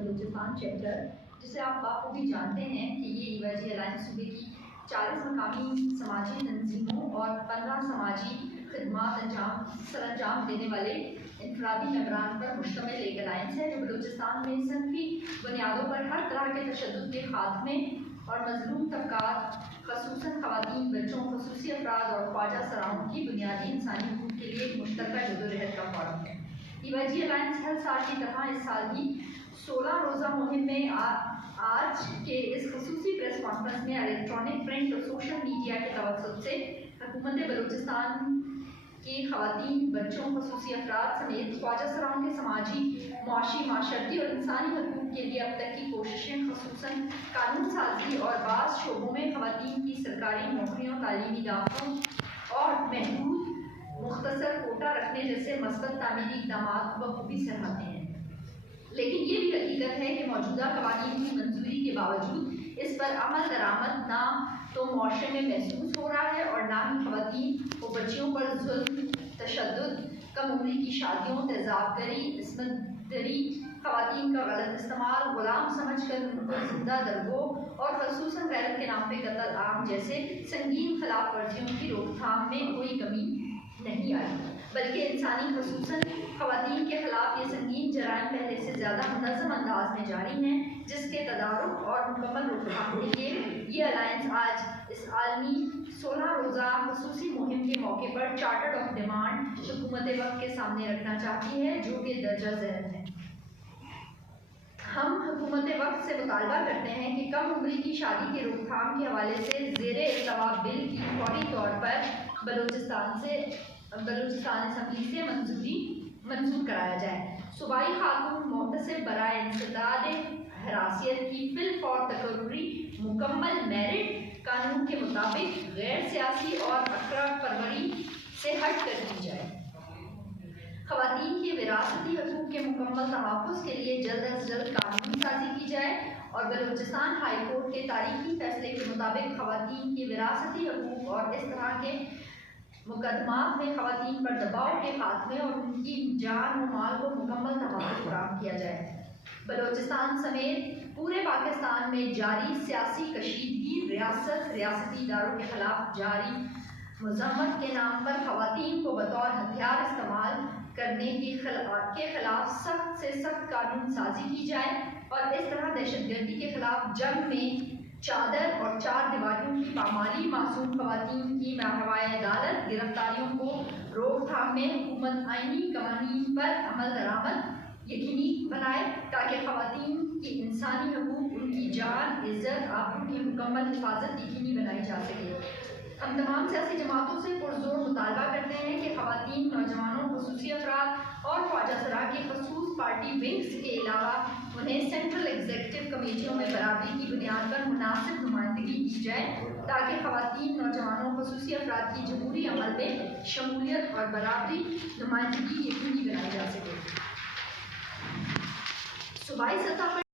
Balochistan chapter, جسے آپ بخوبی جانتے ہیں کہ یہ EYG الائنس صوبے کی 40 مقامی سماجی تنظیموں اور 15 سماجی خدمات سر انجام دینے والے انفرادی ممبران پر مشتمل ایک الائنس ہے جو بلوچستان میں صنفی بنیادوں پر ہر طرح کے تشدد کے خاتمے اور مظلوم طبقات خصوصاً خواتین، بچوں، خصوصی افراد اور خواجہ سراؤں کی بنیادی انسانی حقوق کے لیے ایک مشترکہ جدوجہد کا فورم ہے۔ EYG الائنس ہر سال کی طرح اس سال بھی 16 روزہ مہم میں آج کے اس خصوصی پریس کانفرنس میں الیکٹرانک، پرنٹ اور سوشل میڈیا کے توسط سے حکومت بلوچستان کی خواتین، بچوں، خصوصی افراد سمیت خواجہ سراؤں کے سماجی، معاشی، معاشرتی اور انسانی حقوق کے لیے اب تک کی کوششیں، خصوصاً قانون سازی اور بعض شعبوں میں خواتین کی سرکاری نوکریوں، تعلیمی دعوتوں اور محدود مختصر کوٹا رکھنے جیسے مثبت تعمیری اقدامات بخوبی سراہتے ہیں۔ لیکن یہ بھی حقیقت ہے کہ موجودہ قوانین کی منظوری کے باوجود اس پر عمل درآمد نہ تو معاشرے میں محسوس ہو رہا ہے اور نہ ہی خواتین و بچیوں پر ظلم، تشدد، کم عمری کی شادیوں، تیزاب گری، عصمت دری، خواتین کا غلط استعمال، غلام سمجھ کر ان کو زندہ درگو اور خصوصاً غیرت کے نام پہ قتل عام جیسے سنگین خلاف ورزیوں کی روک تھام میں کوئی کمی نہیں آئی، بلکہ انسانی خصوصاً خواتین کے خلاف یہ سنگین جرائم پہلے سے زیادہ منظم انداز میں جاری ہیں، جس کے تدارک اور مکمل روک تھام کے لیے یہ الائنس آج اس عالمی 16 روزہ خصوصی مہم کے موقع پر چارٹر آف ڈیمانڈ حکومت وقت کے سامنے رکھنا چاہتی ہے، جو کہ درجہ ذیل ہے۔ ہم حکومت وقت سے مطالبہ کرتے ہیں کہ کم عمری کی شادی کے روک تھام کے حوالے سے زیر التوا بل کی فوری طور پر بلوچستان اسمبلی سے منظور کرایا جائے۔ صوبائی خاتون محتسب برائے انسداد حراسیت کی فی الفور تقرری مکمل میرٹ قانون کے مطابق غیر سیاسی اور اقرا پروری سے ہٹ کر کی جائے۔ خواتین کے وراثتی حقوق کے مکمل تحفظ کے لیے جلد از جلد قانون سازی کی جائے اور بلوچستان ہائی کورٹ کے تاریخی فیصلے کے مطابق خواتین کے وراثتی حقوق اور اس طرح کے مقدمات میں خواتین پر دباؤ کے خاتمے اور ان کی جان و مال کو مکمل تحفظ فراہم کیا جائے۔ بلوچستان سمیت پورے پاکستان میں جاری سیاسی کشیدگی، ریاستی اداروں کے خلاف جاری مذمت کے نام پر خواتین کو بطور ہتھیار استعمال کرنے کے خلاف سخت سے سخت قانون سازی کی جائے اور اس طرح دہشت گردی کے خلاف جنگ میں چادر اور چار دیواریوں کی پامالی، معصوم خواتین کی ماہوائے عدالت گرفتاریوں کو روک تھام میں حکومت آئینی قوانین پر عمل درآمد یقینی بنائے تاکہ خواتین کی انسانی حقوق، ان کی جان، عزت، آبرو کی مکمل حفاظت یقینی بنائی جا سکے۔ ہم تمام سیاسی جماعتوں سے پرزور مطالبہ کرتے ہیں کہ خواتین، نوجوانوں، خصوصی افراد اور خواجہ سرا کی خصوص پارٹی ونگز کے علاوہ انہیں سینٹرل ایگزیکٹو کمیٹیوں میں برابری کی بنیاد پر مناسب نمائندگی کی جائے تاکہ خواتین، نوجوانوں، خصوصی افراد کی جمہوری عمل میں شمولیت اور برابری نمائندگی یقینی بنائی جا سکے۔ صوبائی سطح پر